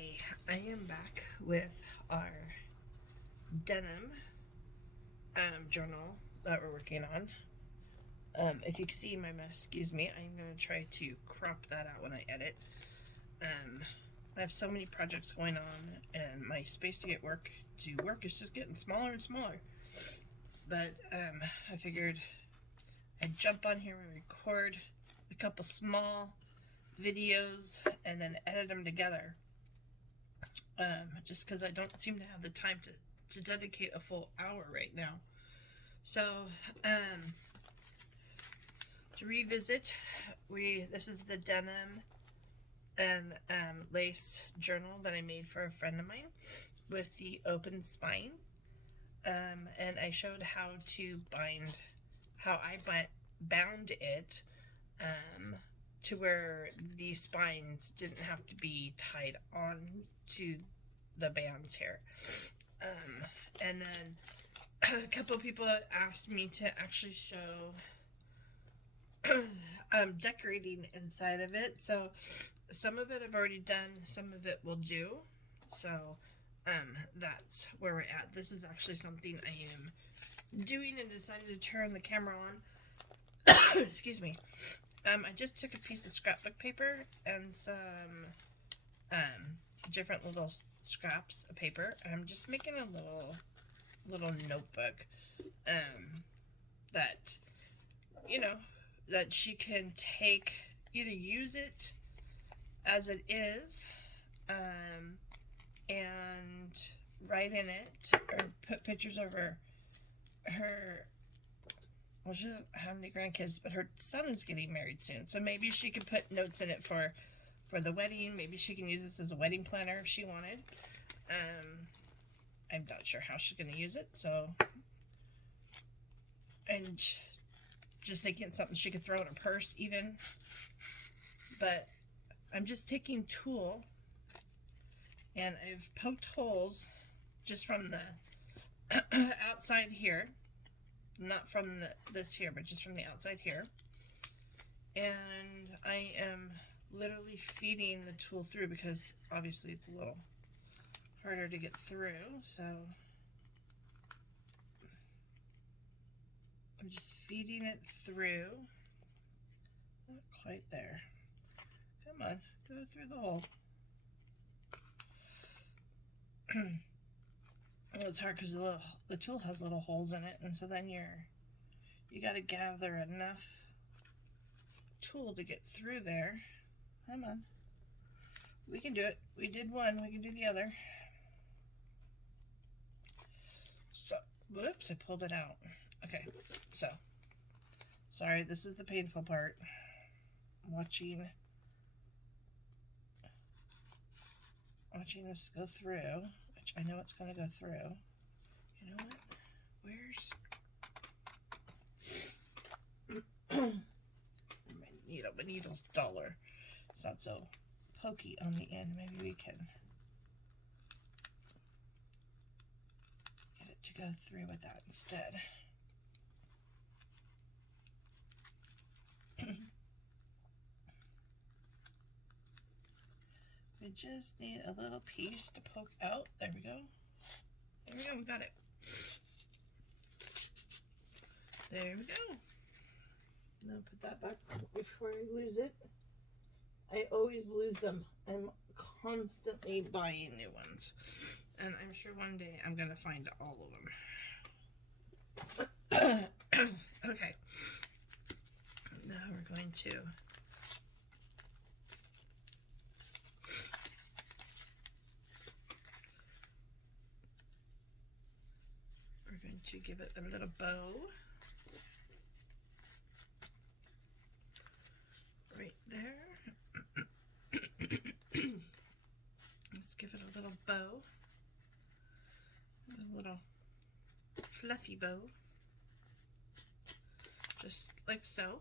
Hi, I am back with our denim journal that we're working on. If you can see my mess, excuse me, I'm going to try to crop that out when I edit. I have so many projects going on, and my space to work is just getting smaller and smaller. But I figured I'd jump on here and record a couple small videos and then edit them together. Just because I don't seem to have the time to dedicate a full hour right now. So, to revisit, this is the Denim and Lace journal that I made for a friend of mine with the open spine. And I showed how I bound it to where the spines didn't have to be tied on to the bands here. And then a couple of people asked me to actually show decorating inside of it. So some of it I've already done, some of it will do. So that's where we're at. This is actually something I am doing and decided to turn the camera on. Excuse me. I just took a piece of scrapbook paper and some different little scraps of paper. I'm just making a little notebook that, that she can take, either use it as it is and write in it, or put pictures of her. Well, she doesn't have any grandkids, but her son is getting married soon, so maybe she could put notes in it for the wedding. Maybe she can use this as a wedding planner if she wanted. I'm not sure how she's going to use it, so, and just thinking something she could throw in her purse even. But I'm just taking tulle, and I've poked holes just from the outside here. Not from this here, but just from the outside here. And I am literally feeding the tulle through, because obviously it's a little harder to get through. So I'm just feeding it through. Not quite there. Come on, go through the hole. Well, it's hard because the tulle has little holes in it, and so then you got to gather enough tulle to get through there. Come on, we can do it. We did one, we can do the other. So, whoops, I pulled it out. Okay, so sorry, this is the painful part. Watching this go through. I know it's going to go through. You know what? Where's my needle's duller. It's not so pokey on the end. Maybe we can get it to go through with that instead. We just need a little piece to poke out. There we go. There we go, we got it. There we go. Now put that back before I lose it. I always lose them. I'm constantly buying new ones. And I'm sure one day I'm going to find all of them. Okay. Now we're going to give it a little bow right there. Let's give it a little bow, a little fluffy bow, just like so.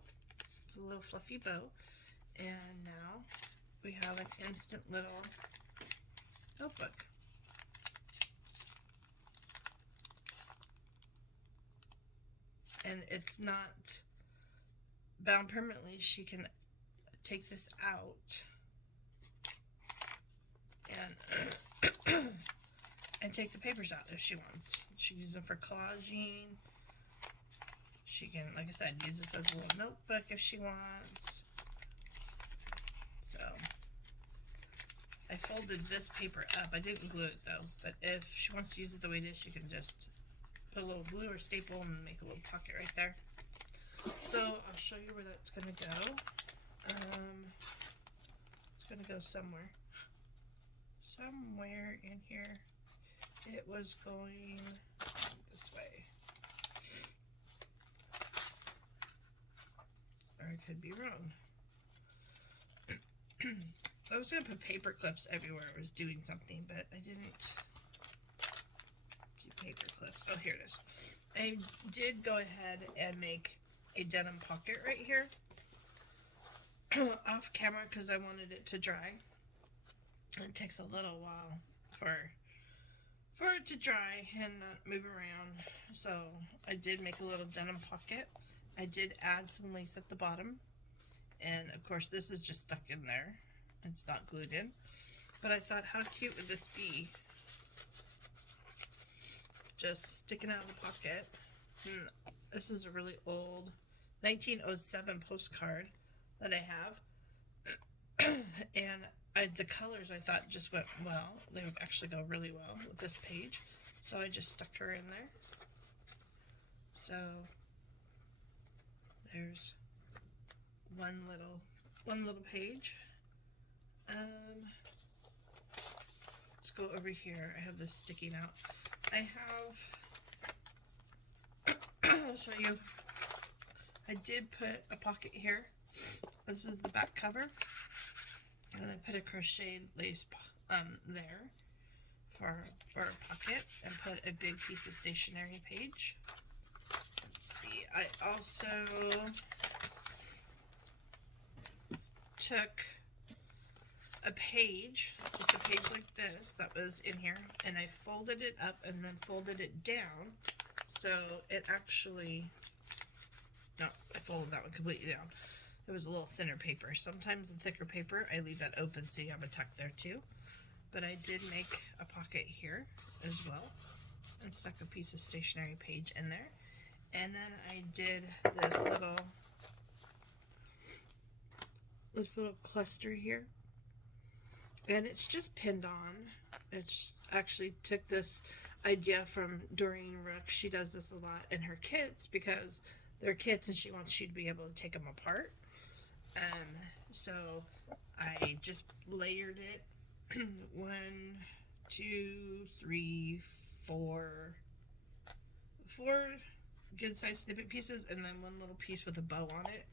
It's a little fluffy bow, and now we have an instant little notebook. And it's not bound permanently. She can take this out and and take the papers out if she wants. She can use them for collaging. She can, like I said, use this as a little notebook if she wants. So I folded this paper up. I didn't glue it though, but if she wants to use it the way it is, she can just put a little glue or staple and make a little pocket right there. So I'll show you where that's gonna go. It's gonna go somewhere in here. It was going this way, or I could be wrong. I was gonna put paper clips everywhere I was doing something, but I didn't do paper clips. Oh, here it is. I did go ahead and make a denim pocket right here off camera because I wanted it to dry. It takes a little while for it to dry and not move around. So I did make a little denim pocket. I did add some lace at the bottom, and of course this is just stuck in there. It's not glued in, but I thought, how cute would this be? Just sticking out of the pocket. This is a really old 1907 postcard that I have, and the colors I thought just went well. They would actually go really well with this page, so I just stuck her in there. So there's one little page. Let's go over here. I have this sticking out. I have, I'll show you. I did put a pocket here. This is the back cover. And I put a crocheted lace there for a pocket, and put a big piece of stationery page. Let's see. I also took a page, just a page like this that was in here, and I folded it up and then folded it down, so it actually, no, I folded that one completely down. It was a little thinner paper. Sometimes the thicker paper, I leave that open so you have a tuck there too. But I did make a pocket here as well, and stuck a piece of stationery page in there. And then I did this little cluster here, and it's just pinned on. It's actually took this idea from Doreen Rook. She does this a lot in her kits because they're kits and she wants you to be able to take them apart. So I just layered it. 1, 2, 3, 4 good sized snippet pieces, and then one little piece with a bow on it.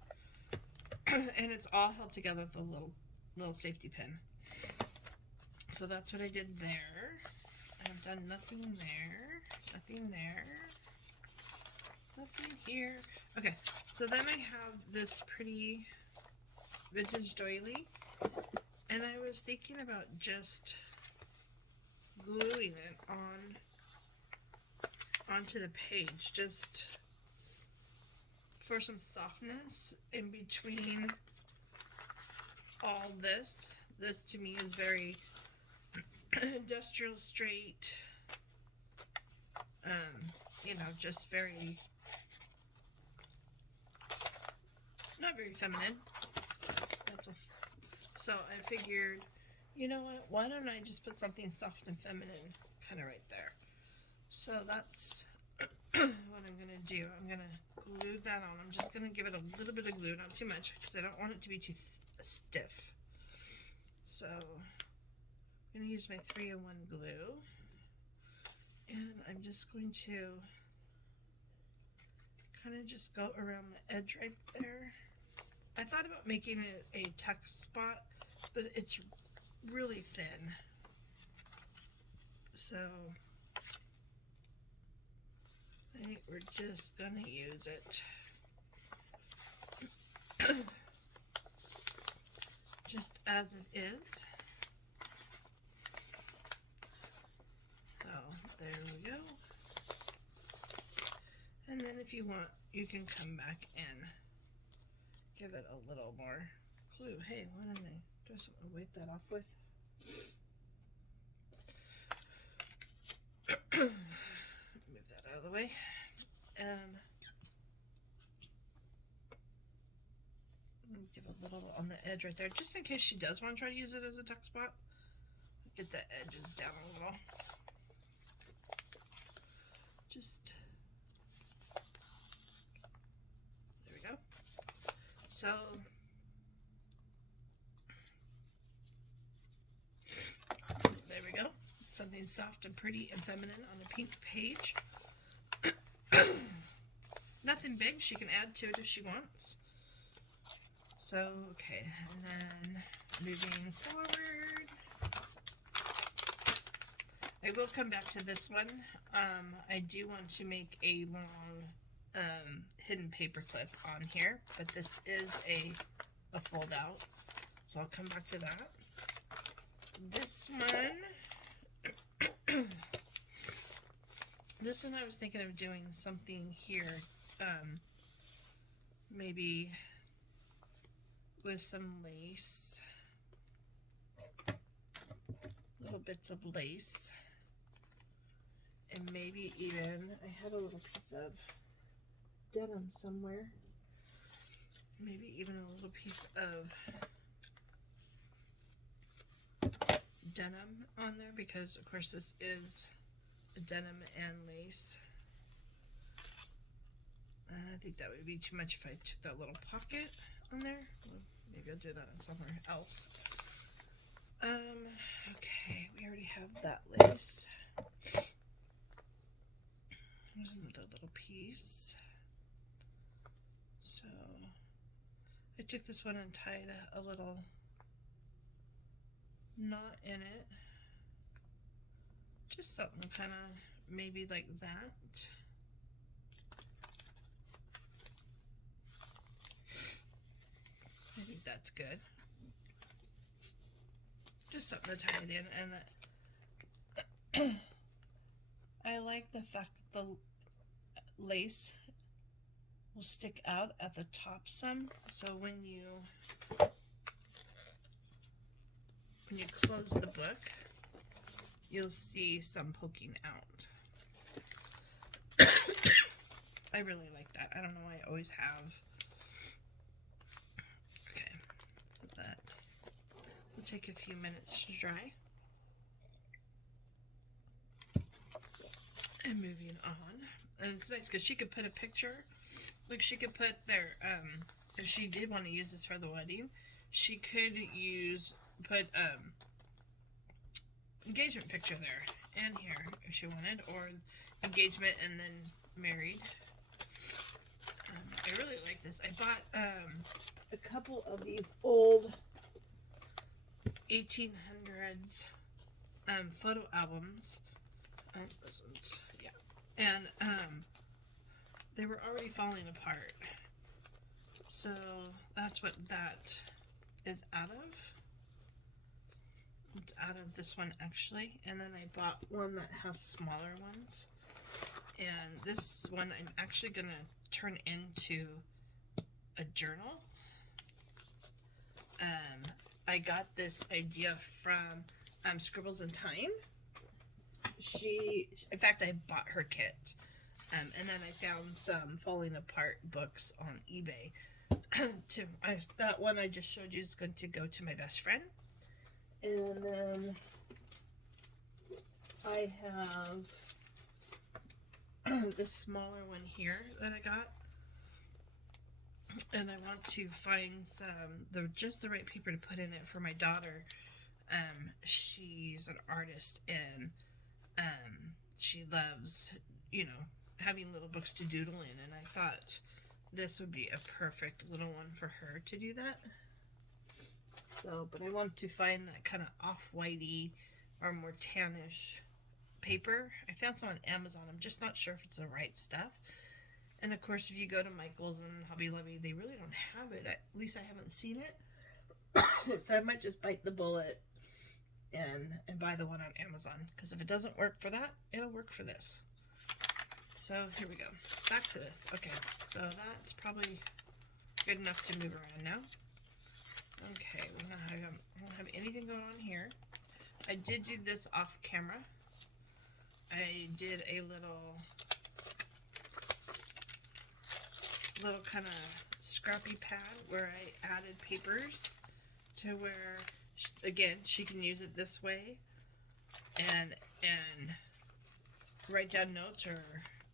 And it's all held together with a little safety pin. So that's what I did there. I've done nothing there, nothing there, nothing here. Okay, so then I have this pretty vintage doily, and I was thinking about just gluing it onto the page, just for some softness in between all this. This to me is very industrial straight, you know, just very, not very feminine. So I figured, you know what, why don't I just put something soft and feminine kind of right there. So that's what I'm going to do. I'm going to glue that on. I'm just going to give it a little bit of glue, not too much, because I don't want it to be too stiff. So I'm going to use my 3-in-1 glue, and I'm just going to kind of just go around the edge right there. I thought about making it a tuck spot, but it's really thin. So I think we're just gonna use it just as it is. So there we go. And then if you want, you can come back in. Give it a little more glue. Hey, why don't I just wipe that off with? on the edge right there, just in case she does want to try to use it as a tuck spot. Get the edges down a little. Just, there we go. So, there we go. Something soft and pretty and feminine on a pink page. Nothing big. She can add to it if she wants. So, okay, and then moving forward, I will come back to this one. I do want to make a long hidden paper clip on here, but this is a fold out, so I'll come back to that. This one, this one I was thinking of doing something here, maybe with some lace, little bits of lace, and maybe even, I had a little piece of denim somewhere, maybe even a little piece of denim on there, because of course this is a denim and lace. I think that would be too much if I took that little pocket on there. Well, maybe I'll do that on somewhere else. Okay, we already have that lace. There's another little piece. So I took this one and tied a little knot in it. Just something kind of maybe like that. I think that's good. Just something to tie it in, and I like the fact that the lace will stick out at the top some, so when you close the book, you'll see some poking out. I really like that. I don't know why I always have. Okay, so that will take a few minutes to dry. And moving on. And it's nice because she could put a picture. Like she could put their, if she did want to use this for the wedding, she could put engagement picture there and here if she wanted, or engagement and then married. I really like this. I bought a couple of these old 1800s photo albums. This one's, yeah, and they were already falling apart, so that's what that is out of. It's out of this one actually, and then I bought one that has smaller ones, and this one I'm actually gonna turn into a journal. I got this idea from Scribbles in Time. In fact, I bought her kit, and then I found some falling apart books on eBay. That one I just showed you is going to go to my best friend, and then I have this smaller one here that I got, and I want to find just the right paper to put in it for my daughter. She's an artist, and she loves, having little books to doodle in, and I thought this would be a perfect little one for her to do that. So, but I want to find that kind of off-whitey or more tannish paper. I found some on Amazon. I'm just not sure if it's the right stuff. And of course, if you go to Michael's and Hobby Lobby, they really don't have it. At least I haven't seen it. So I might just bite the bullet and buy the one on Amazon, because if it doesn't work for that, it'll work for this. So here we go. Back to this. Okay, so that's probably good enough to move around now. Okay, I don't have anything going on here. I did do this off camera. I did a little kind of scrappy pad where I added papers to where, again, she can use it this way and write down notes or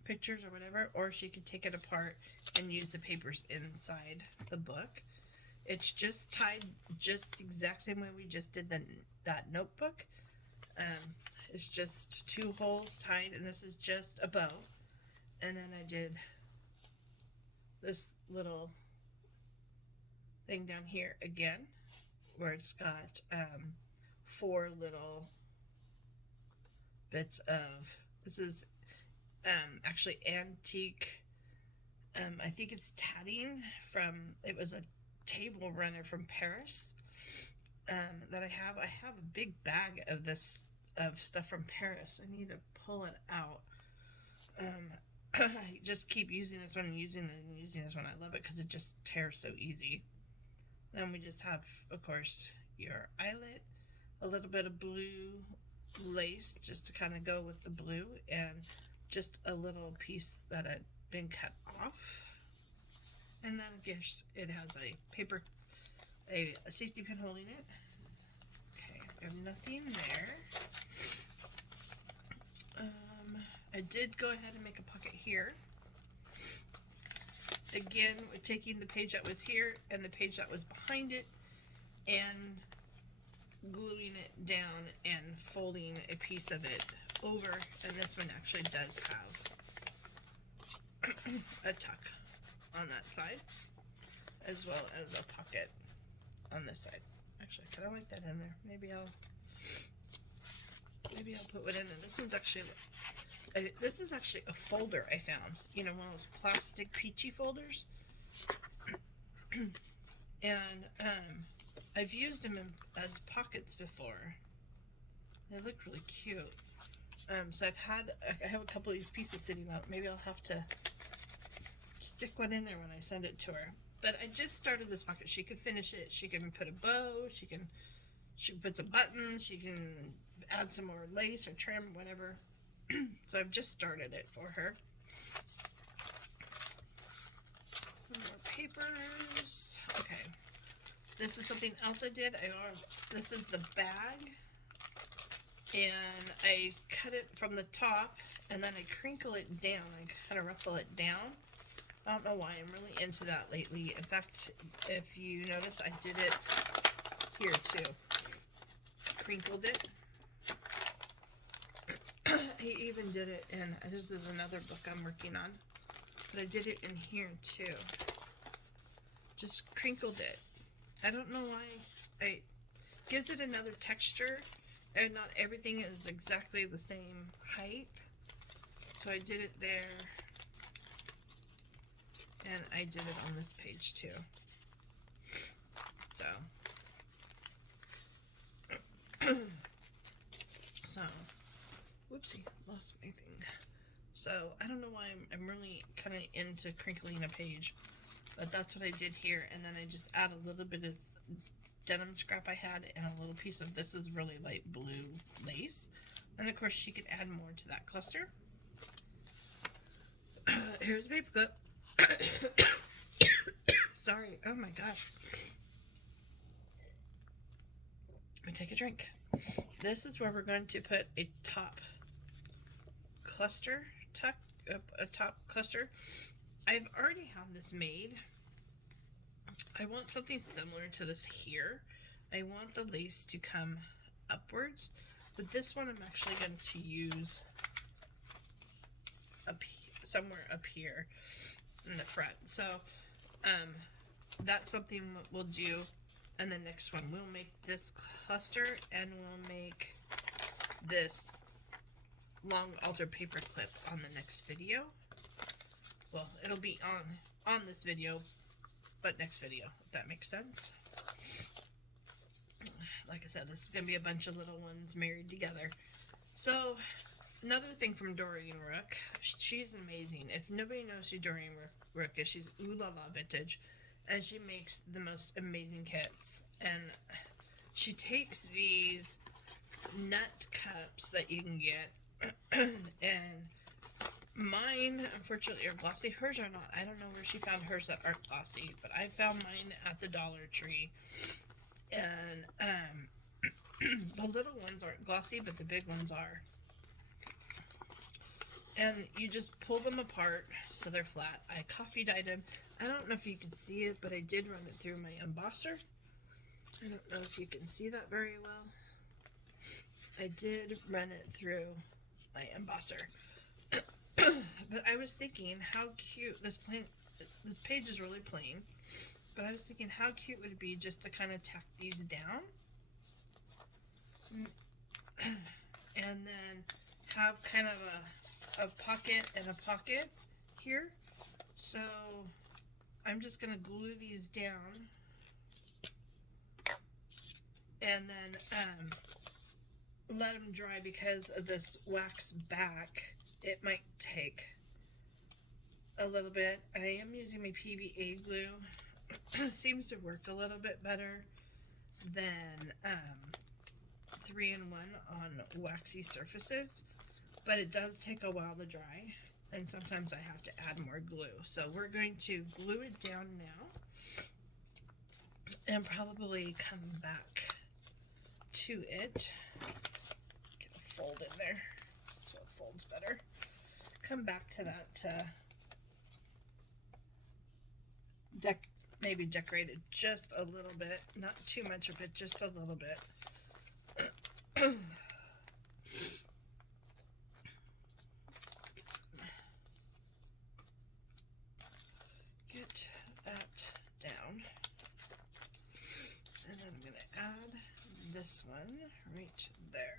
pictures or whatever, or she could take it apart and use the papers inside the book. It's just tied just the exact same way we just did that notebook. It's just 2 holes tied, and this is just a bow. And then I did this little thing down here again, where it's got 4 little bits of, this is actually antique, I think it's tatting from, it was a table runner from Paris that I have. I have a big bag of this, of stuff from Paris. I need to pull it out. I just keep using this one and using this one. I love it because it just tears so easy. Then we just have, of course, your eyelet, a little bit of blue lace just to kind of go with the blue, and just a little piece that had been cut off. And then I guess it has a paper, a safety pin holding it. Okay, I have nothing there. I did go ahead and make a pocket here. Again, we're taking the page that was here and the page that was behind it and gluing it down and folding a piece of it over. And this one actually does have a tuck on that side, as well as a pocket on this side. Actually, I kind of like that in there. Maybe I'll put one in. And this one's actually, this is actually a folder I found. You know, one of those plastic peachy folders. And I've used them as pockets before. They look really cute. So I have a couple of these pieces sitting out. Maybe I'll have to stick one in there when I send it to her. But I just started this pocket. She could finish it. She can put a bow. She can put some buttons. She can add some more lace or trim, whatever. So I've just started it for her. Some more papers. Okay. This is something else I did. This is the bag. And I cut it from the top, and then I crinkle it down. I kind of ruffle it down. I don't know why. I'm really into that lately. In fact, if you notice, I did it here too. Crinkled it. I even did it in, this is another book I'm working on, but I did it in here too. Just crinkled it. I don't know why. It gives it another texture, and not everything is exactly the same height. So I did it there, and I did it on this page too. So, whoopsie, lost my thing. So I don't know why I'm really kind of into crinkling a page, but that's what I did here. And then I just add a little bit of denim scrap I had and a little piece of, this is really light blue lace. And of course she could add more to that cluster. Here's a paper clip. Sorry, oh my gosh. Let me take a drink. This is where we're going to put a top cluster, a top cluster. I've already had this made. I want something similar to this here. I want the lace to come upwards, but this one I'm actually going to use somewhere up here in the front. So that's something we'll do. And the next one, we'll make this cluster, and we'll make this long altered paper clip on the next video. Well, it'll be on this video, but next video, if that makes sense. Like I said, this is going to be a bunch of little ones married together. So, another thing from Doreen Rook, she's amazing. If nobody knows who Doreen Rook is, she's ooh la la vintage. And she makes the most amazing kits. And she takes these nut cups that you can get and Mine, unfortunately, are glossy. Hers are not. I don't know where she found hers that aren't glossy, but I found mine at the Dollar Tree. And the little ones aren't glossy, but the big ones are. And you just pull them apart so they're flat. I coffee dyed them. I don't know if you can see it, but I did run it through my embosser. I don't know if you can see that very well. I did run it through my embosser. But I was thinking how cute this page is really plain, but I was thinking how cute would it be just to kind of tack these down and then have kind of a pocket and a pocket here. So I'm just going to glue these down and then let them dry. Because of this wax back, it might take a little bit. I am using my PVA glue. Seems to work a little bit better than 3-in-1 on waxy surfaces, but it does take a while to dry, and sometimes I have to add more glue. So we're going to glue it down now and probably come back to it. Get a fold in there so it folds better. Come back to that maybe decorate it just a little bit, not too much of it, just a little bit. Get that down, and then I'm going to add this one right there.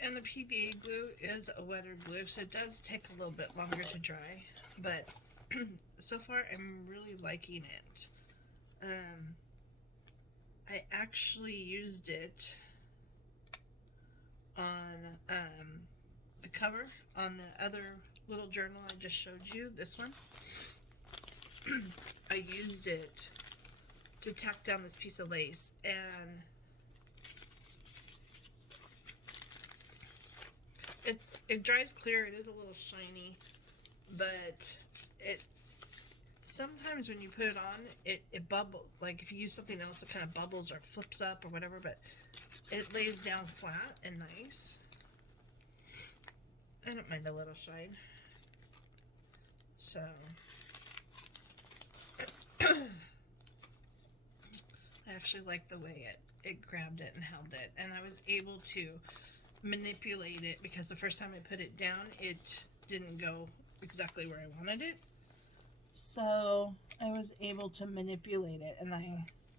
And the PVA glue is a wetter glue, so it does take a little bit longer to dry, but so far I'm really liking it. I actually used it on the cover on the other little journal I just showed you, this one. I used it to tack down this piece of lace, and it dries clear. It is a little shiny, but sometimes when you put it on, it bubbles. Like if you use something else, it kind of bubbles or flips up or whatever, but it lays down flat and nice. I don't mind a little shine. So I actually like the way it grabbed it and held it, and I was able to manipulate it because the first time I put it down, it didn't go exactly where I wanted it. So I was able to manipulate it, and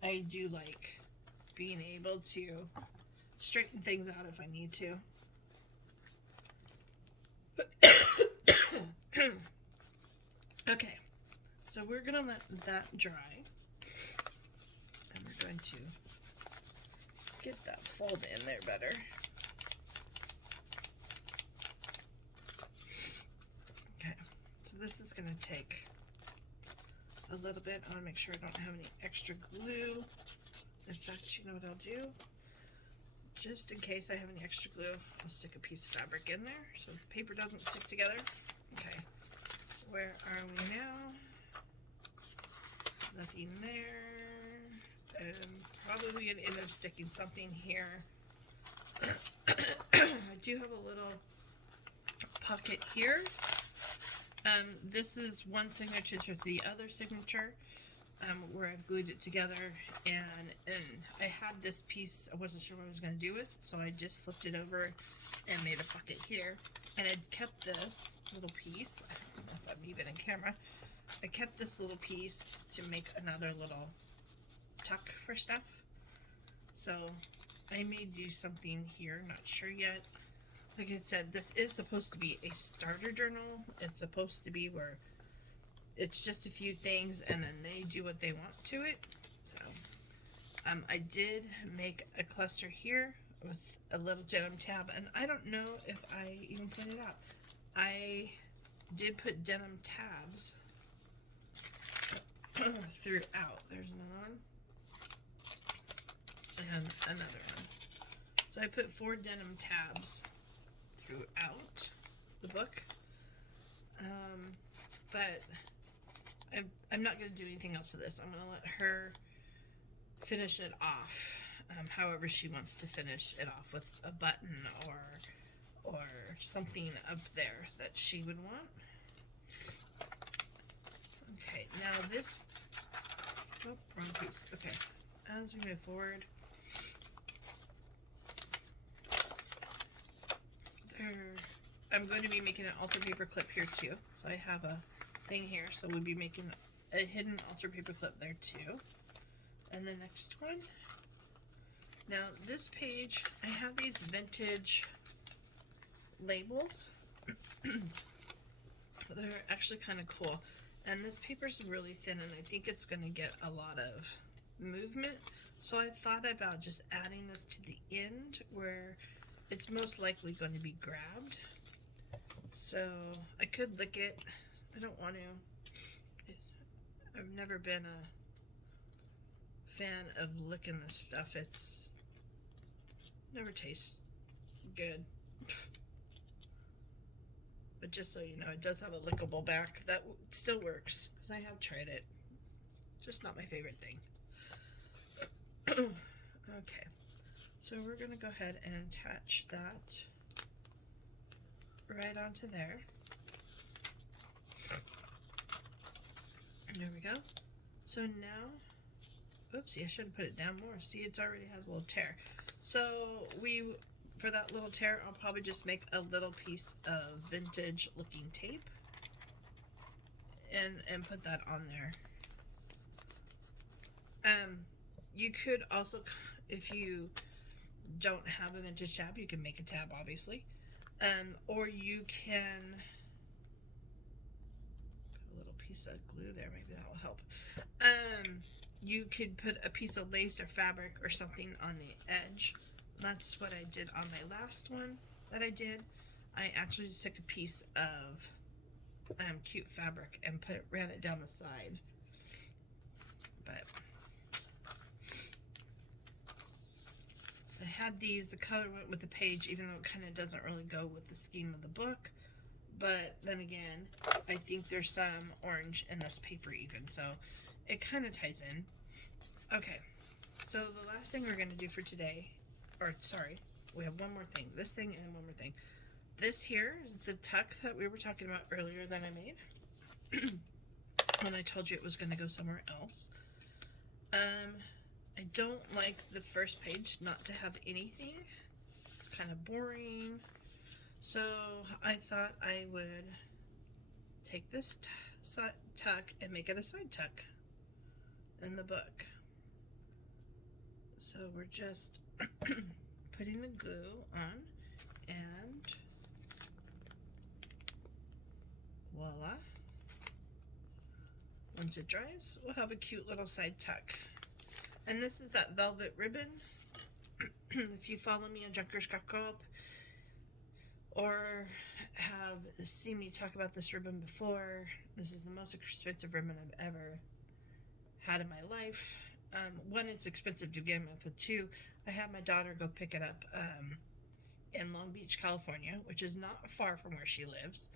I do like being able to straighten things out if I need to. Okay, so we're gonna let that dry, and we're going to get that fold in there better. Okay, so this is gonna take a little bit. I want to make sure I don't have any extra glue. In fact, you know what I'll do? Just in case I have any extra glue, I'll stick a piece of fabric in there so the paper doesn't stick together. Okay, where are we now? Nothing there. And probably gonna end up sticking something here. I do have a little pocket here. This is one signature to the other signature, where I've glued it together, and I had this piece I wasn't sure what I was going to do with, so I just flipped it over and made a pocket here, and I kept this little piece. I don't know if I'm even in camera. I kept this little piece to make another little tuck for stuff, so I may do something here, not sure yet. Like I said, this is supposed to be a starter journal. It's supposed to be where it's just a few things and then they do what they want to it. So I did make a cluster here with a little denim tab, and I don't know if I even pointed out, I did put denim tabs throughout. There's another one and another one. So I put 4 denim tabs throughout the book, but I'm not going to do anything else to this. I'm going to let her finish it off however she wants to finish it off, with a button or something up there that she would want. Okay, now this, oh, wrong piece. Okay, as we move forward, I'm going to be making an altar paper clip here too. So I have a thing here, so we'll be making a hidden altar paper clip there too. And the next one. Now this page, I have these vintage labels. They're actually kind of cool. And this paper's really thin, and I think it's going to get a lot of movement. So I thought about just adding this to the end where it's most likely going to be grabbed. So I could lick it. I don't want to. I've never been a fan of licking this stuff. It's never tastes good. But just so you know, it does have a lickable back. That still works, because I have tried it. Just not my favorite thing. Okay, so we're going to go ahead and attach that right onto there. There we go. So now, oopsie, I should have put it down more. See, it already has a little tear. So for that little tear, I'll probably just make a little piece of vintage looking tape and put that on there. You could also, if you don't have a vintage tab, you can make a tab, obviously. Or you can put a little piece of glue there, maybe that will help. You could put a piece of lace or fabric or something on the edge. That's what I did on my last one that I did. I actually just took a piece of cute fabric and ran it down the side. But I had these, the color went with the page, even though it kind of doesn't really go with the scheme of the book. But then again, I think there's some orange in this paper even, so it kind of ties in. Okay, so the last thing we're going to do for today, or sorry, we have one more thing. This thing and one more thing. This here is the tuck that we were talking about earlier that I made when I told you it was going to go somewhere else. I don't like the first page not to have anything. Kind of boring. So I thought I would take this tuck and make it a side tuck in the book. So we're just putting the glue on, and voila. Once it dries, we'll have a cute little side tuck. And this is that velvet ribbon. If you follow me on Junker Scrap Co-op or have seen me talk about this ribbon before, this is the most expensive ribbon I've ever had in my life. One, it's expensive to begin with, but two, I had my daughter go pick it up in Long Beach, California, which is not far from where she lives,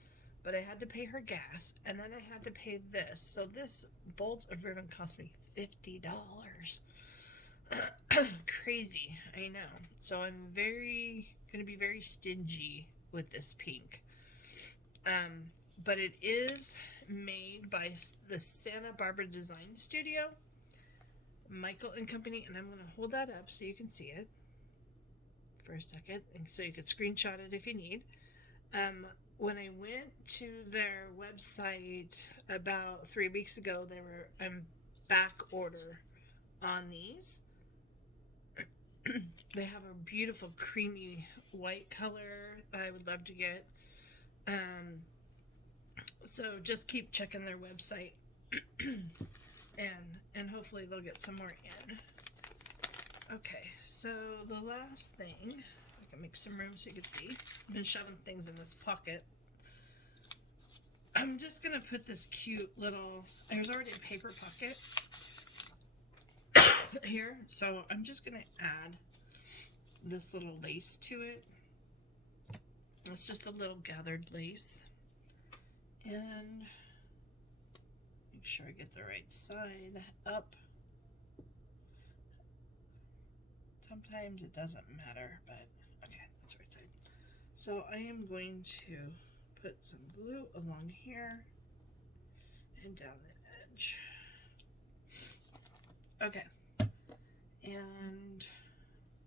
but I had to pay her gas, and then I had to pay this. So this bolt of ribbon cost me $50. Crazy, I know. So I'm going to be very stingy with this pink. But it is made by the Santa Barbara Design Studio, Michael and Company, and I'm going to hold that up so you can see it for a second, and so you can screenshot it if you need. When I went to their website about 3 weeks ago, they were back order on these. They have a beautiful creamy white color I would love to get. So just keep checking their website and hopefully they'll get some more in. Okay, so the last thing, I can make some room so you can see. I've been shoving things in this pocket. I'm just gonna put this cute little, there's already a paper pocket here, so I'm just gonna add this little lace to it. It's just a little gathered lace. And make sure I get the right side up. Sometimes it doesn't matter, but okay, that's the right side. So I am going to put some glue along here and down the edge. Okay, and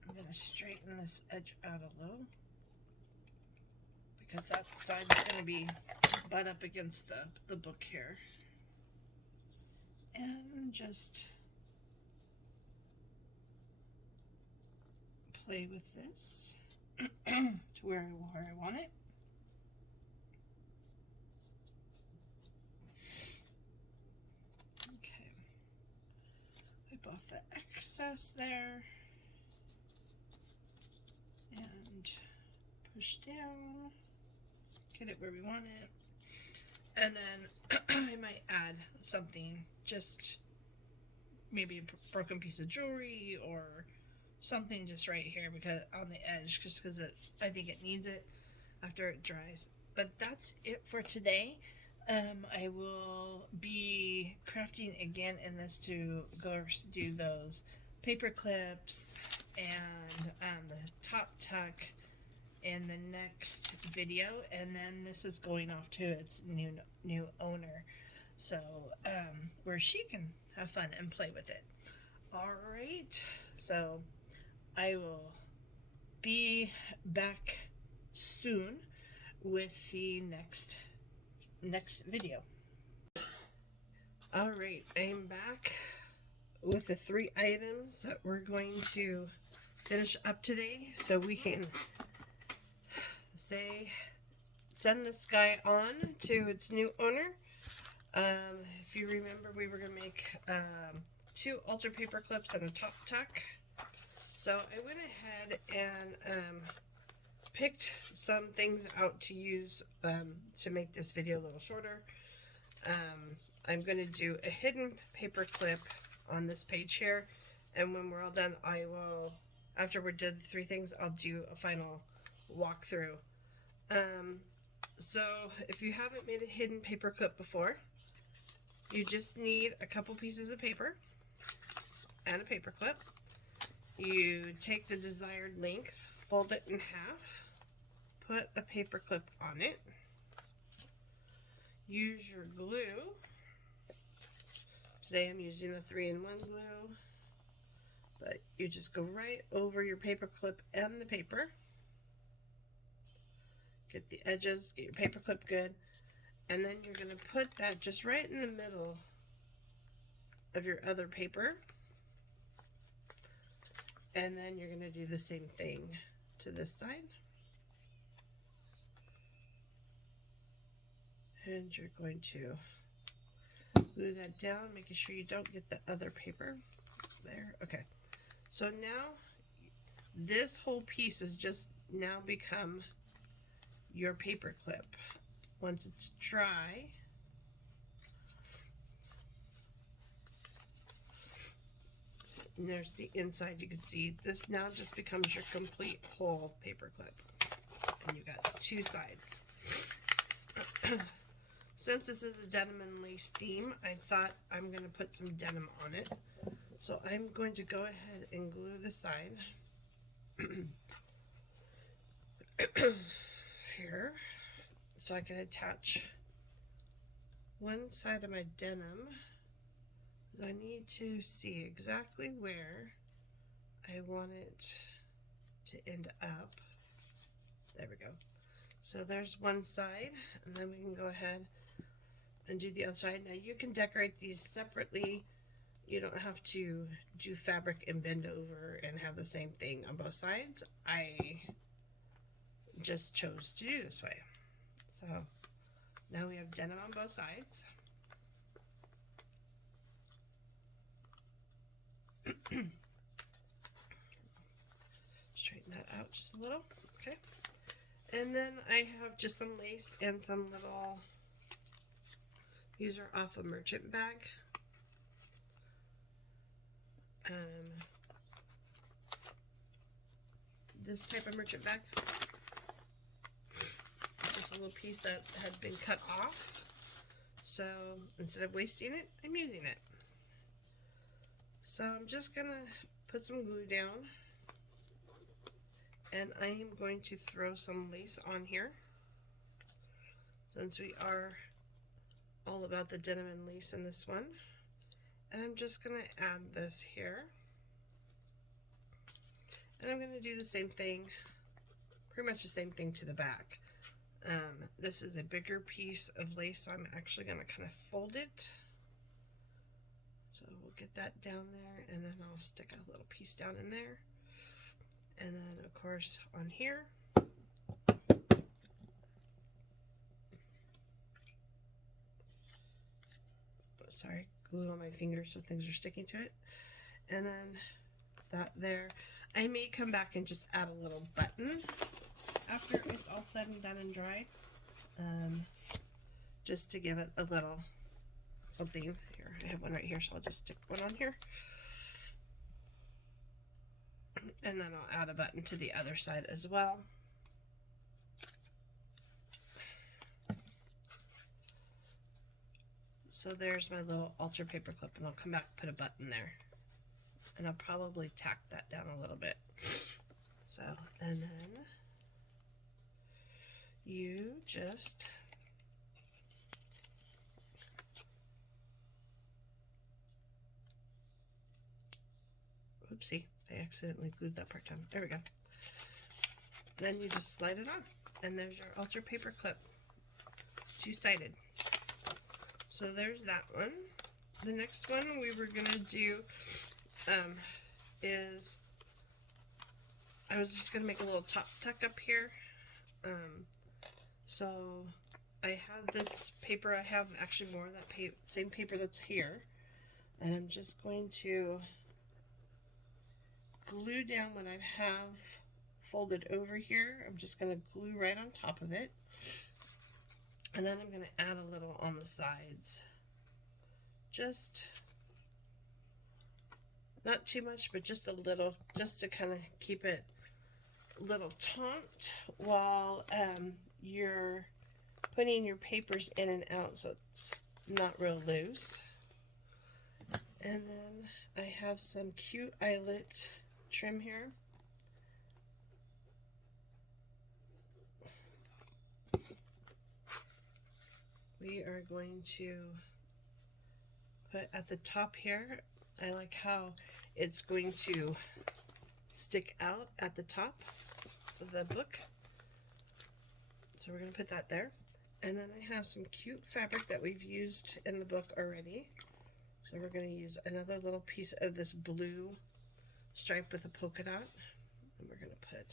I'm going to straighten this edge out a little because that side's going to be butt up against the book here. And just play with this to where I want it. Okay, wipe off the excess there and push down, get it where we want it. And then I might add something, just maybe a broken piece of jewelry or something just right here because on the edge, just because I think it needs it after it dries. But that's it for today. I will be crafting again in this to go do those paper clips and the top tuck in the next video, and then this is going off to its new owner, so where she can have fun and play with it. All right, so I will be back soon with the next video. All right, I'm back with the 3 items that we're going to finish up today, so we can send this guy on to its new owner. If you remember, we were gonna make 2 ultra paper clips and a top tuck. So I went ahead and picked some things out to use to make this video a little shorter. I'm going to do a hidden paper clip on this page here, and when we're all done, I will, after we're done the 3 things, I'll do a final walkthrough. So if you haven't made a hidden paper clip before, you just need a couple pieces of paper and a paper clip. You take the desired length, fold it in half, put a paper clip on it, use your glue. Today I'm using a 3-in-1 glue, but you just go right over your paper clip and the paper. Get the edges, get your paper clip good, and then you're going to put that just right in the middle of your other paper. And then you're going to do the same thing to this side. And you're going to glue that down, making sure you don't get the other paper there. Okay, so now this whole piece has just now become your paper clip. Once it's dry, and there's the inside, you can see this now just becomes your complete whole paper clip, and you got 2 sides. Since this is a denim and lace theme, I thought I'm going to put some denim on it, so I'm going to go ahead and glue the side here, so I can attach one side of my denim. I need to see exactly where I want it to end up. There we go. So there's one side, and then we can go ahead and do the other side. Now you can decorate these separately. You don't have to do fabric and bend over and have the same thing on both sides. I just chose to do this way. So now we have denim on both sides. just a little. Okay. And then I have just some lace and some little, these are off a merchant bag. This type of merchant bag. Just a little piece that had been cut off. So instead of wasting it, I'm using it. So I'm just gonna put some glue down, and I am going to throw some lace on here, since we are all about the denim and lace in this one. And I'm just gonna add this here, and I'm gonna do the same thing, pretty much the same thing to the back. This is a bigger piece of lace, so I'm actually gonna kind of fold it. So we'll get that down there, and then I'll stick a little piece down in there. And then of course on here, sorry, glue on my fingers so things are sticking to it. And then that there, I may come back and just add a little button after it's all said and done and dry, just to give it a little something. Here, I have one right here, so I'll just stick one on here. And then I'll add a button to the other side as well. So there's my little altar paper clip, and I'll come back and put a button there. And I'll probably tack that down a little bit. So, and then you just oopsie, I accidentally glued that part down. There we go. Then you just slide it on, and there's your altar paper clip, two-sided. So there's that one. The next one we were gonna do is, I was just gonna make a little top tuck up here. So I have this paper. I have actually more of that same paper that's here, and I'm just going to glue down what I have folded over here. I'm just going to glue right on top of it, and then I'm going to add a little on the sides, just not too much, but just a little, just to kind of keep it a little taut while you're putting your papers in and out, so it's not real loose. And then I have some cute eyelet trim here. We are going to put at the top here. I like how it's going to stick out at the top of the book. So we're going to put that there. And then I have some cute fabric that we've used in the book already. So we're going to use another little piece of this blue stripe with a polka dot. And we're going to put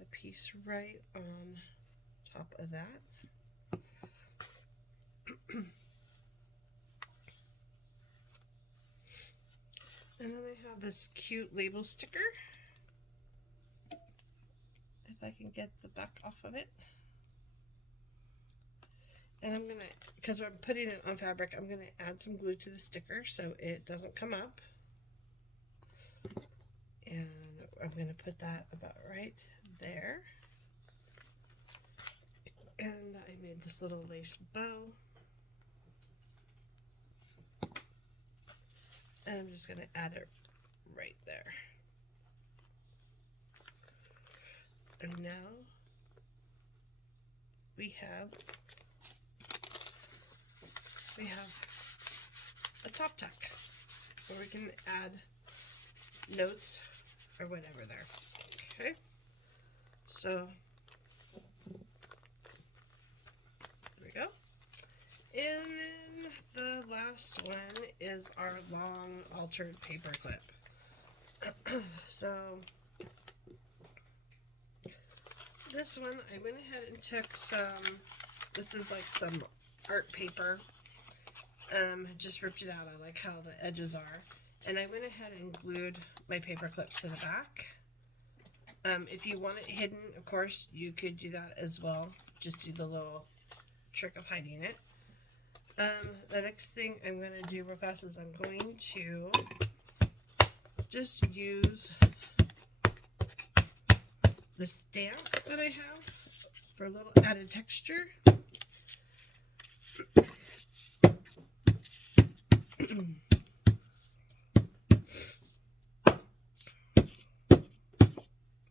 a piece right on top of that. And then I have this cute label sticker. If I can get the back off of it. And I'm gonna, because I'm putting it on fabric, I'm gonna add some glue to the sticker so it doesn't come up. And I'm gonna put that about right there. And I made this little lace bow. And I'm just gonna add it right there. And now we have a top tuck where we can add notes or whatever there. Okay, so there we go. And then the last one is our long altered paper clip. So this one, I went ahead and took some, this is like some art paper, just ripped it out. I like how the edges are. And I went ahead and glued my paper clip to the back. If you want it hidden, of course, you could do that as well. Just do the little trick of hiding it. The next thing I'm going to do real fast is I'm going to just use the stamp that I have for a little added texture.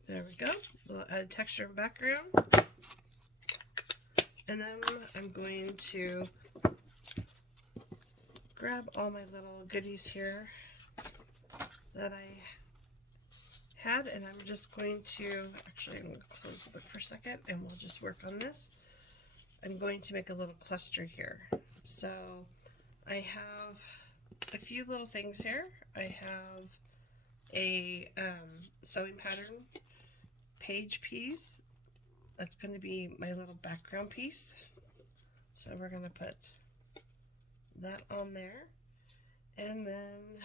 There we go. A little added texture and background. And then I'm going to grab all my little goodies here that I had, and I'm just going to, actually I'm going to close the book for a second and we'll just work on this. I'm going to make a little cluster here. So I have a few little things here. I have a sewing pattern page piece. That's going to be my little background piece. So we're going to put that on there. And then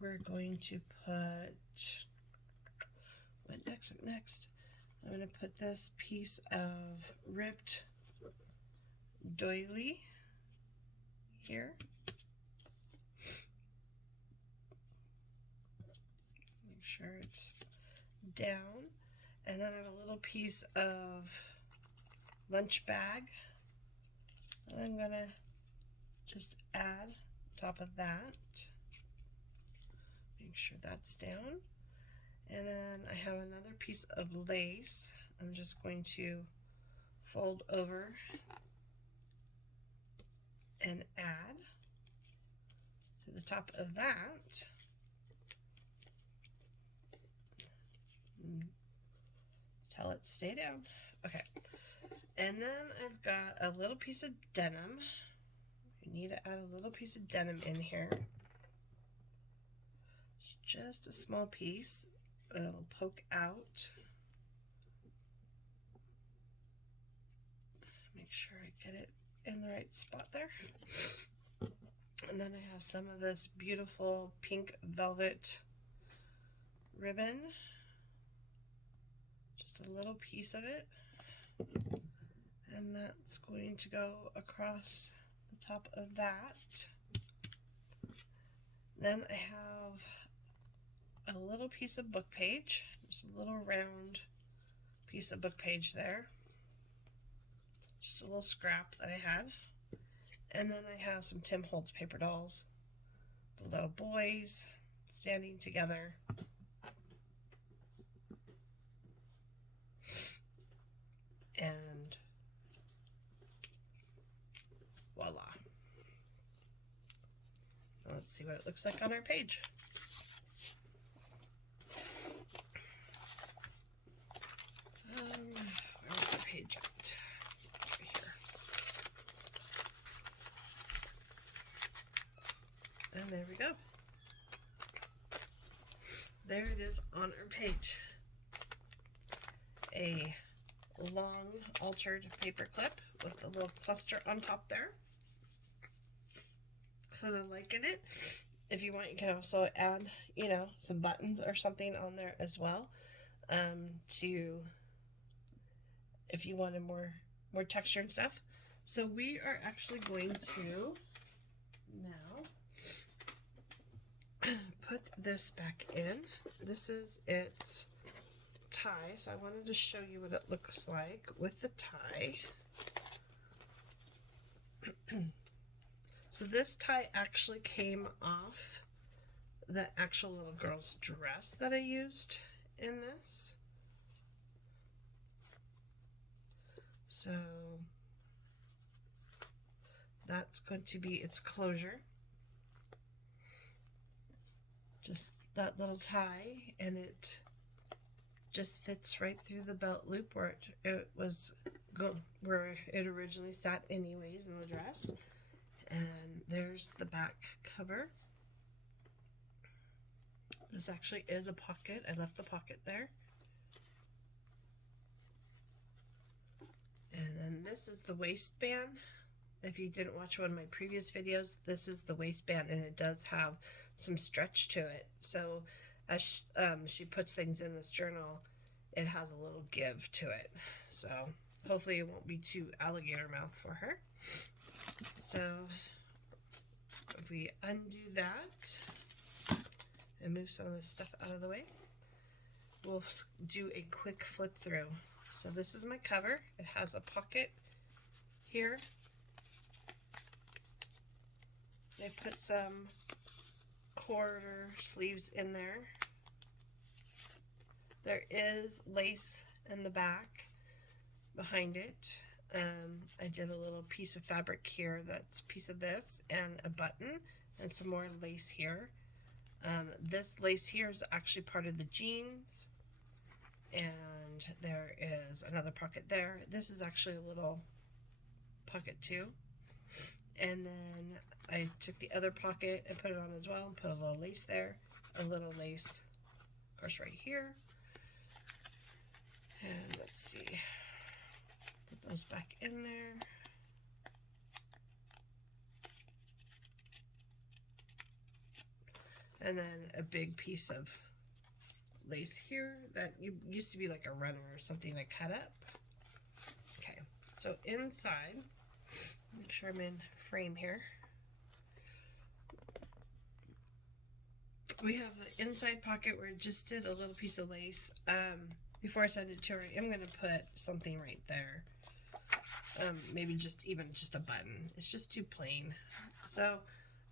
we're going to put, what next? I'm going to put this piece of ripped doily here. Make sure it's down. And then I have a little piece of lunch bag that I'm going to just add on top of that. Make sure that's down. And then I have another piece of lace I'm just going to fold over and add to the top of that. Tell it stay down. Okay. And then I've got a little piece of denim. You need to add a little piece of denim in here. It's just a small piece. It'll poke out. Make sure I get it in the right spot there. And then I have some of this beautiful pink velvet ribbon. Just a little piece of it. And that's going to go across the top of that. Then I have a little piece of book page, just a little round piece of book page there. Just a little scrap that I had. And then I have some Tim Holtz paper dolls. The little boys standing together. And voila. Now let's see what it looks like on our page. Where's the page at? Right here. And there we go. There it is on our page. A long altered paper clip with a little cluster on top there. Kind of liking it. If you want, you can also add, you know, some buttons or something on there as well. To, if you wanted more texture and stuff. So we are actually going to now put this back in. This is its tie, so I wanted to show you what it looks like with the tie. So this tie actually came off the actual little girl's dress that I used in this. So that's going to be its closure. Just that little tie, and it just fits right through the belt loop where it was where it originally sat anyways in the dress. And there's the back cover. This actually is a pocket. I left the pocket there. And then this is the waistband. If you didn't watch one of my previous videos, this is the waistband, and it does have some stretch to it. So as she puts things in this journal, it has a little give to it. So hopefully it won't be too alligator mouth for her. So if we undo that and move some of this stuff out of the way, we'll do a quick flip through. So this is my cover. It has a pocket here. They put some quarter sleeves in there. There is lace in the back behind it. I did a little piece of fabric here that's a piece of this and a button and some more lace here. This lace here is actually part of the jeans, and there is another pocket there. This is actually a little pocket too. And then I took the other pocket and put it on as well and put a little lace there, a little lace, of course, right here. And let's see, put those back in there. And then a big piece of lace here that used to be like a runner or something I cut up. Okay, so inside, make sure I'm in frame here. We have the inside pocket where it just did a little piece of lace. Before I send it to her, I'm going to put something right there. Maybe just a button. It's just too plain. So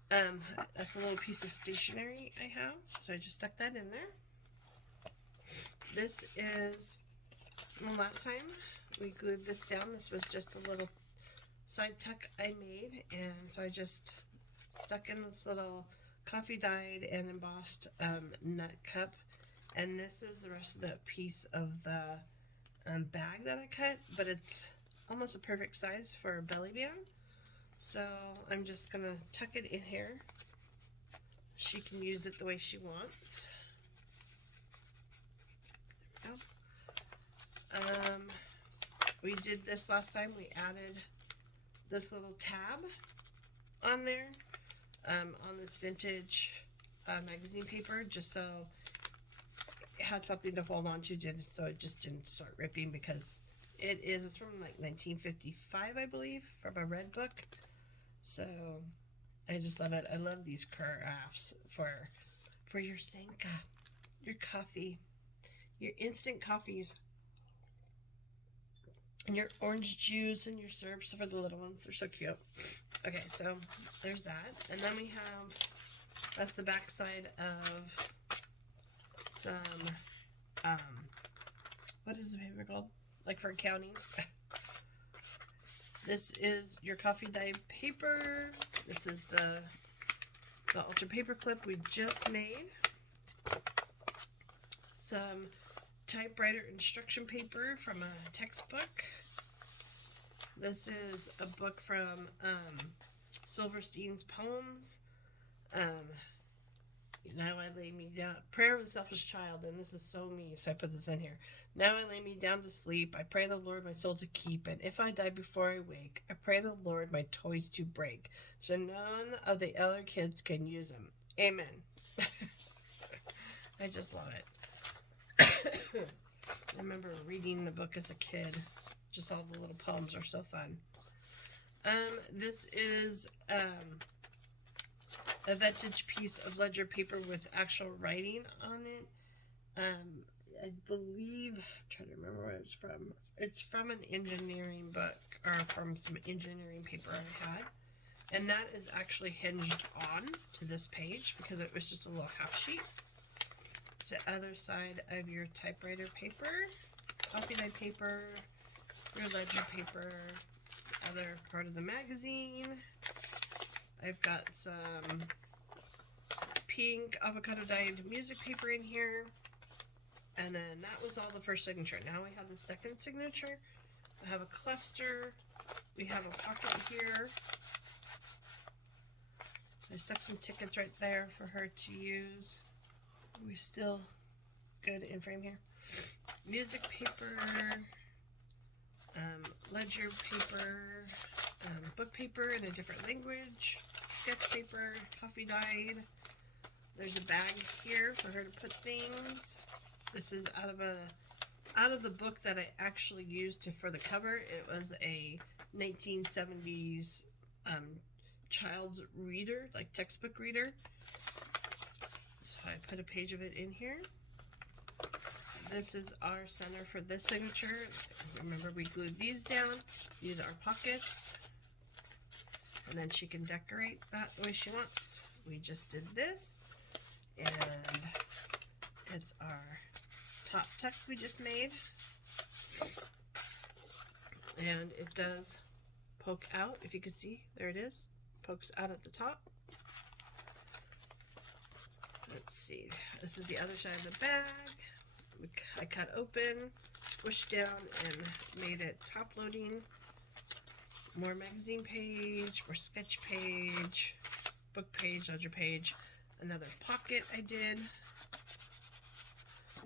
that's a little piece of stationery I have. So I just stuck that in there. This is, the last time we glued this down, this was just a little side tuck I made. And so I just stuck in this little coffee dyed and embossed nut cup. And this is the rest of the piece of the bag that I cut, but it's almost a perfect size for a belly band. So I'm just gonna tuck it in here. She can use it the way she wants. There we go. We did this last time. We added this little tab on there, on this vintage magazine paper, just so it had something to hold on to, just so it just didn't start ripping, because it's from like 1955, I believe, from a red book. So I just love it. I love these carafes for your Sanka, your coffee, your instant coffees, and your orange juice and your syrups for the little ones. They're so cute. Okay, so there's that. And then we have, that's the back side of some, what is the paper called? Like for accounting. This is your coffee dye paper. This is the ultra paper clip we just made. Some typewriter instruction paper from a textbook. This is a book from Silverstein's poems. Now I lay me down. Prayer of a Selfish Child, and this is so me, so I put this in here. Now I lay me down to sleep. I pray the Lord my soul to keep, and if I die before I wake, I pray the Lord my toys to break, so none of the other kids can use them. Amen. I just love it. I remember reading the book as a kid. Just all the little poems are so fun. This is a vintage piece of ledger paper with actual writing on it. I believe, I'm trying to remember where it's from. It's from an engineering book, or from some engineering paper I had. And that is actually hinged on to this page because it was just a little half sheet. It's the other side of your typewriter paper, coffee dye paper, your ledger paper, other part of the magazine. I've got some pink avocado dyed music paper in here. And then that was all the first signature. Now we have the second signature. I have a cluster. We have a pocket here. I stuck some tickets right there for her to use. We're still good in frame here. Music paper, ledger paper, book paper in a different language, sketch paper, coffee dyed. There's a bag here for her to put things. This is out out of the book that I actually used for the cover. It was a 1970s child's reader, like textbook reader. So I put a page of it in here. This is our center for this signature. Remember, we glued these down. These are pockets. And then she can decorate that the way she wants. We just did this. And it's our top tuck we just made. And it does poke out. If you can see, there it is. Pokes out at the top. Let's see. This is the other side of the bag. I cut open, squished down, and made it top loading. More magazine page, more sketch page, book page, ledger page. Another pocket I did.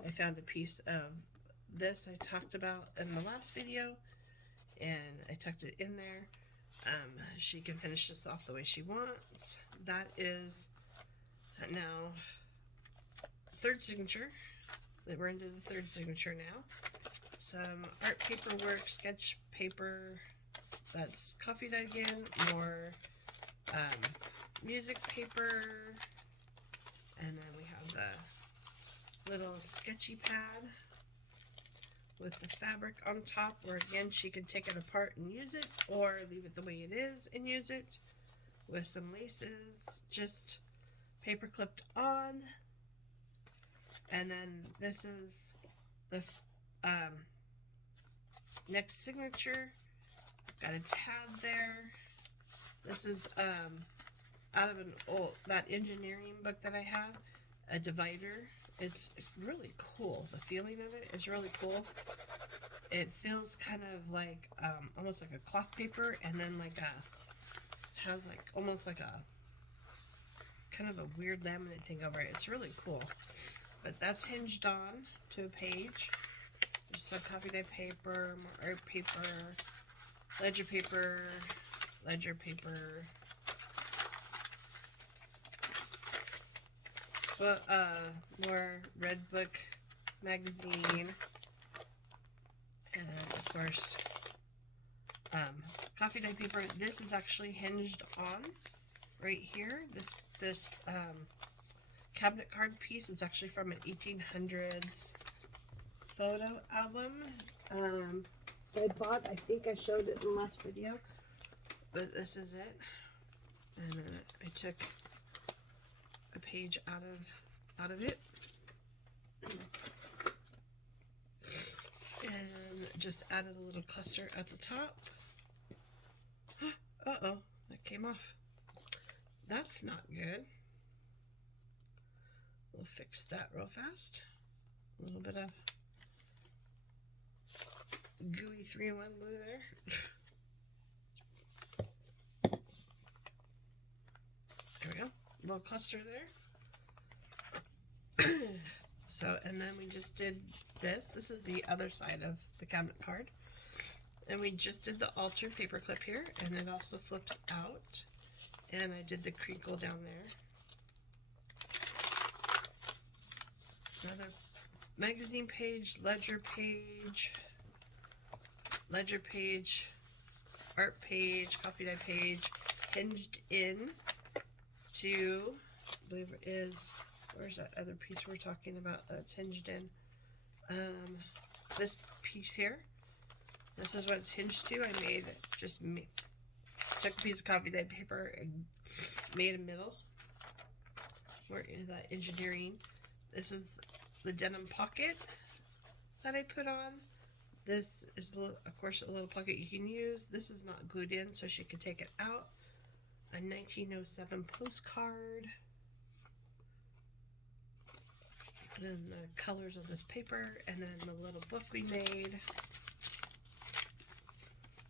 I found a piece of this I talked about in the last video, and I tucked it in there. She can finish this off the way she wants. That is now third signature. We're into the third signature now. Some art paperwork, sketch paper. That's coffee dye again. More music paper. And then we have the little sketchy pad with the fabric on top, where again she can take it apart and use it, or leave it the way it is and use it, with some laces just paper clipped on. And then this is the next signature. Got a tab there. This is out of that engineering book that I have, a divider. It's really cool. The feeling of it is really cool. It feels kind of like almost like a cloth paper, and then like has like almost like a kind of a weird laminate thing over it. It's really cool. But that's hinged on to a page. There's some coffee dye paper, more art paper, ledger paper, but more Red Book magazine, and of course coffee dye paper. This is actually hinged on right here. This cabinet card piece is actually from an 1800s photo album. I bought, I think I showed it in the last video, but this is it. And then I took a page out of it and just added a little cluster at the top. Uh-oh, that came off. That's not good. We'll fix that real fast. A little bit of gooey 3-in-1 glue there. There we go. Little cluster there. So, and then we just did this. This is the other side of the cabinet card. And we just did the altered paper clip here, and it also flips out. And I did the crinkle down there. Another magazine page, ledger page, art page, coffee dye page, hinged in to, I believe it is, where's that other piece we're talking about that's hinged in? This piece here. This is what it's hinged to. I made it, took a piece of coffee dye paper and made a middle. Where is that engineering? This is the Denim Pocket that I put on. This is, of course, a little pocket you can use. This is not glued in, so she can take it out. A 1907 postcard. And then the colors of this paper, and then the little book we made.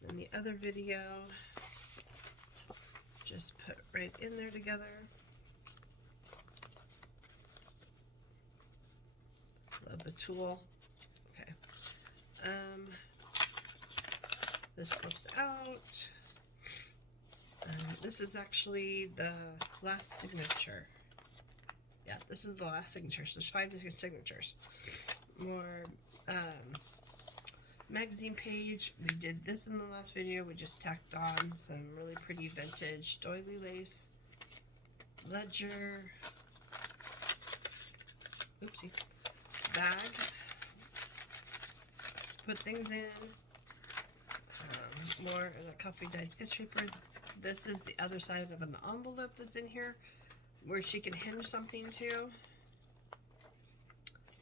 And the other video, just put right in there together. Love the tool. Okay. This flips out. This is actually the last signature. Yeah, this is the last signature. So there's 5 different signatures. More magazine page. We did this in the last video. We just tacked on some really pretty vintage doily lace, ledger, oopsie, bag, put things in, more of the coffee dyed sketch paper. This is the other side of an envelope that's in here where she can hinge something to.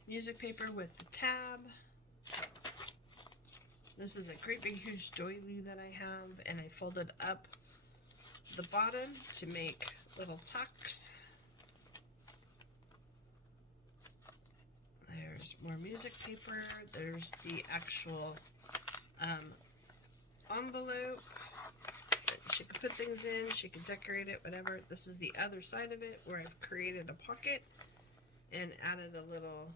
Music paper with the tab. This is a great big huge doily that I have, and I folded up the bottom to make little tucks. There's more music paper. There's the actual envelope. She can put things in, she can decorate it, whatever. This is the other side of it where I've created a pocket and added a little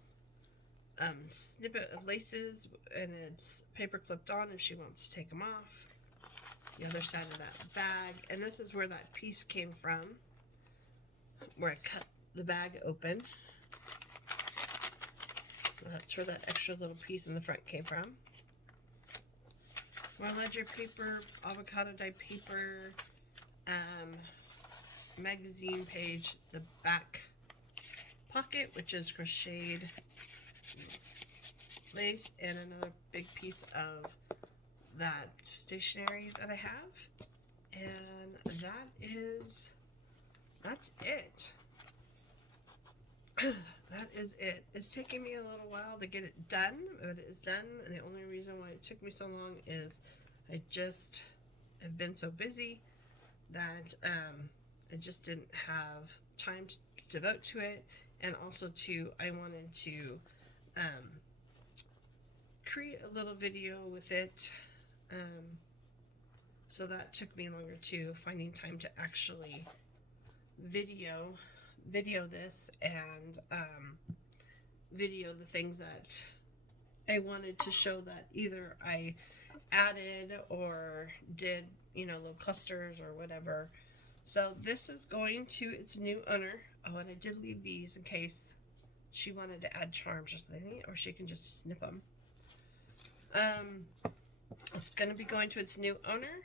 snippet of laces, and it's paper clipped on if she wants to take them off. The other side of that bag, and this is where that piece came from, where I cut the bag open. So that's where that extra little piece in the front came from. More ledger paper, avocado dye paper, magazine page, the back pocket, which is crocheted lace, and another big piece of that stationery that I have. And that's it. That is it. It's taking me a little while to get it done, but it is done, and the only reason why it took me so long is I just have been so busy that I just didn't have time to devote to it, and also I wanted to create a little video with it, so that took me longer too, finding time to actually video this and video the things that I wanted to show that either I added or did, little clusters or whatever. So this is going to its new owner. Oh, and I did leave these in case she wanted to add charms or something, or she can just snip them. It's going to be going to its new owner,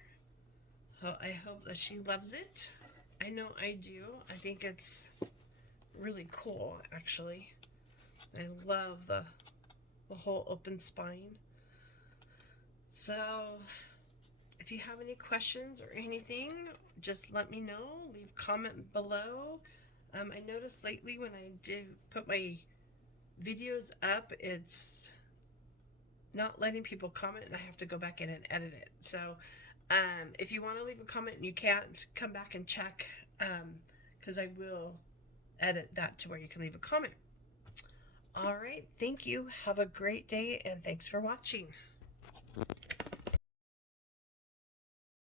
so I hope that she loves it. I know I do. I think it's really cool, actually. I love the whole open spine. So if you have any questions or anything, just let me know. Leave comment below. I noticed lately when I did put my videos up, it's not letting people comment, and I have to go back in and edit it. So if you want to leave a comment and you can't, come back and check, because I will edit that to where you can leave a comment. All right, thank you. Have a great day, and thanks for watching.